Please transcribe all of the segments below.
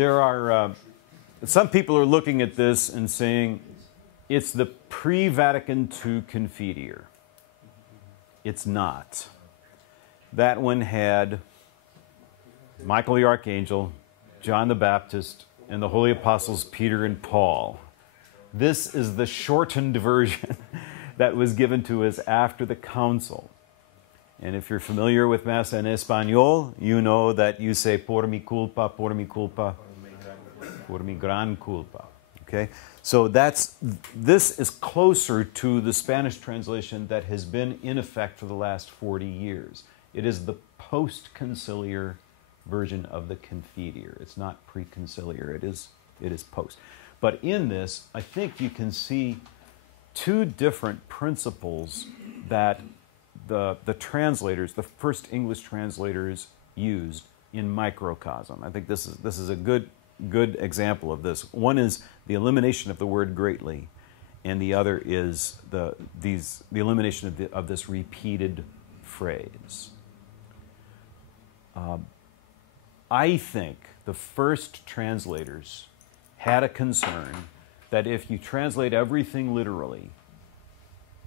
There are, some people are looking at this and saying it's the pre-Vatican II Confiteor. It's not. That one had Michael the Archangel, John the Baptist, and the Holy Apostles Peter and Paul. This is the shortened version that was given to us after the council. And if you're familiar with Mass en Español, you know that you say, por mi culpa, por mi culpa, por mi gran culpa. Okay? So this is closer to the Spanish translation that has been in effect for the last 40 years. It is the post-conciliar version of the Confiteor. It's not pre-conciliar, it is post. But in this, I think you can see two different principles that the translators, the first English translators, used in microcosm. I think this is a good example of this. One is the elimination of the word greatly, and the other is the elimination of this repeated phrase. I think the first translators had a concern that if you translate everything literally,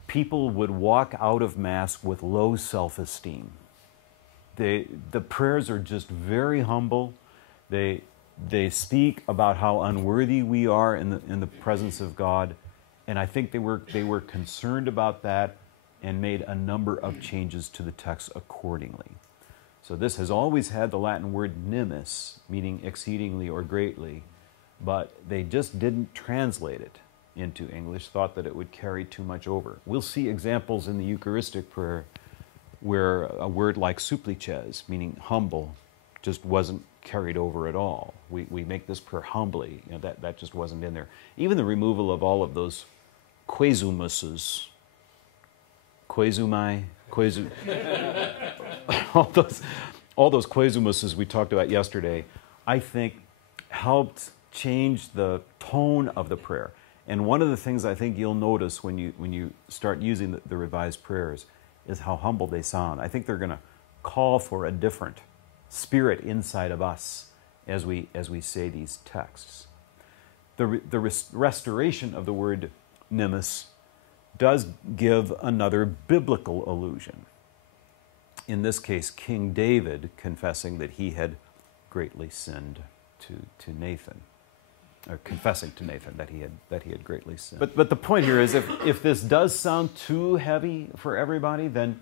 people would walk out of Mass with low self-esteem. The prayers are just very humble. They speak about how unworthy we are in the presence of God, and I think they were concerned about that and made a number of changes to the text accordingly. So this has always had the Latin word nimis, meaning exceedingly or greatly, but they just didn't translate it into English, thought that it would carry too much over. We'll see examples in the Eucharistic prayer where a word like supplices, meaning humble, just wasn't carried over at all. We make this prayer humbly. You know, that just wasn't in there. Even the removal of all of those quesumuses, quesumai, all those quesumuses we talked about yesterday, I think helped change the tone of the prayer. And one of the things I think you'll notice when you start using the revised prayers is how humble they sound. I think they're going to call for a different spirit inside of us as we say these texts. The restoration of the word nimis does give another biblical allusion. In this case, King David confessing that he had greatly sinned to Nathan, or confessing to Nathan that he had greatly sinned. But the point here is, if this does sound too heavy for everybody, then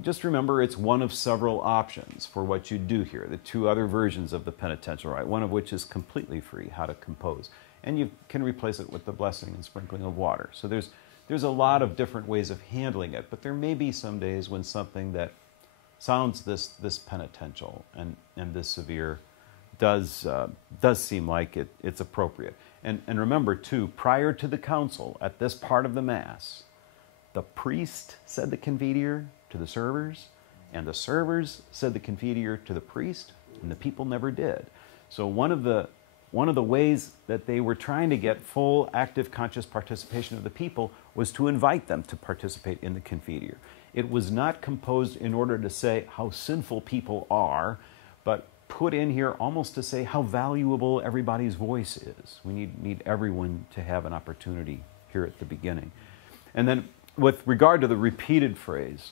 just remember it's one of several options for what you do here. The two other versions of the penitential rite, one of which is completely free, how to compose, and you can replace it with the blessing and sprinkling of water. So there's a lot of different ways of handling it, but there may be some days when something that sounds this penitential and this severe does seem like it's appropriate. And remember, too, prior to the council, at this part of the Mass, the priest said the Confiteor to the servers, and the servers said the Confiteor to the priest, and the people never did. So one of the ways that they were trying to get full, active, conscious participation of the people was to invite them to participate in the Confiteor. It was not composed in order to say how sinful people are, but put in here almost to say how valuable everybody's voice is. We need everyone to have an opportunity here at the beginning. And then with regard to the repeated phrase,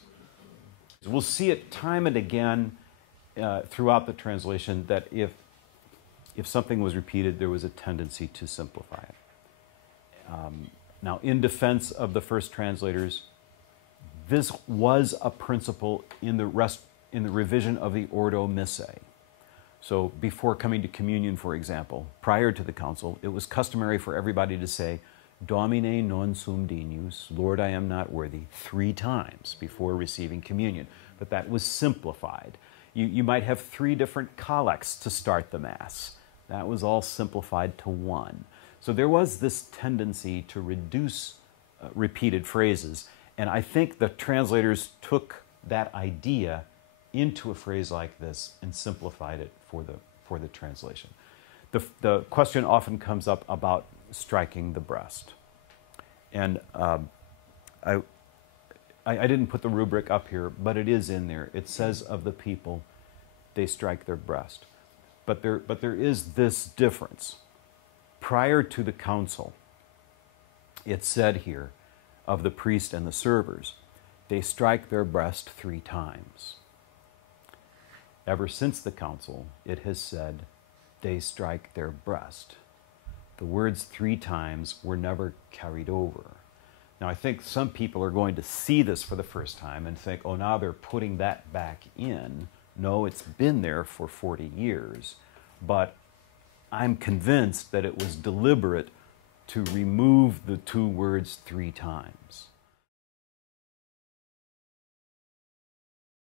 we'll see it time and again throughout the translation that if something was repeated, there was a tendency to simplify it. Now, in defense of the first translators, this was a principle in the revision of the Ordo Missae. So before coming to communion, for example, prior to the council, it was customary for everybody to say, Domine non sum dignus, Lord, I am not worthy, 3 times before receiving communion. But that was simplified. You might have 3 different collects to start the Mass. That was all simplified to 1. So there was this tendency to reduce repeated phrases. And I think the translators took that idea into a phrase like this and simplified it for the translation. The question often comes up about striking the breast. And I didn't put the rubric up here, but it is in there. It says of the people, they strike their breast. but there is this difference. Prior to the council, it said here of the priest and the servers, they strike their breast 3 times. Ever since the council, it has said they strike their breast. The words 3 times were never carried over. Now, I think some people are going to see this for the first time and think, oh, now they're putting that back in. No, it's been there for 40 years. But I'm convinced that it was deliberate to remove the 2 words 3 times.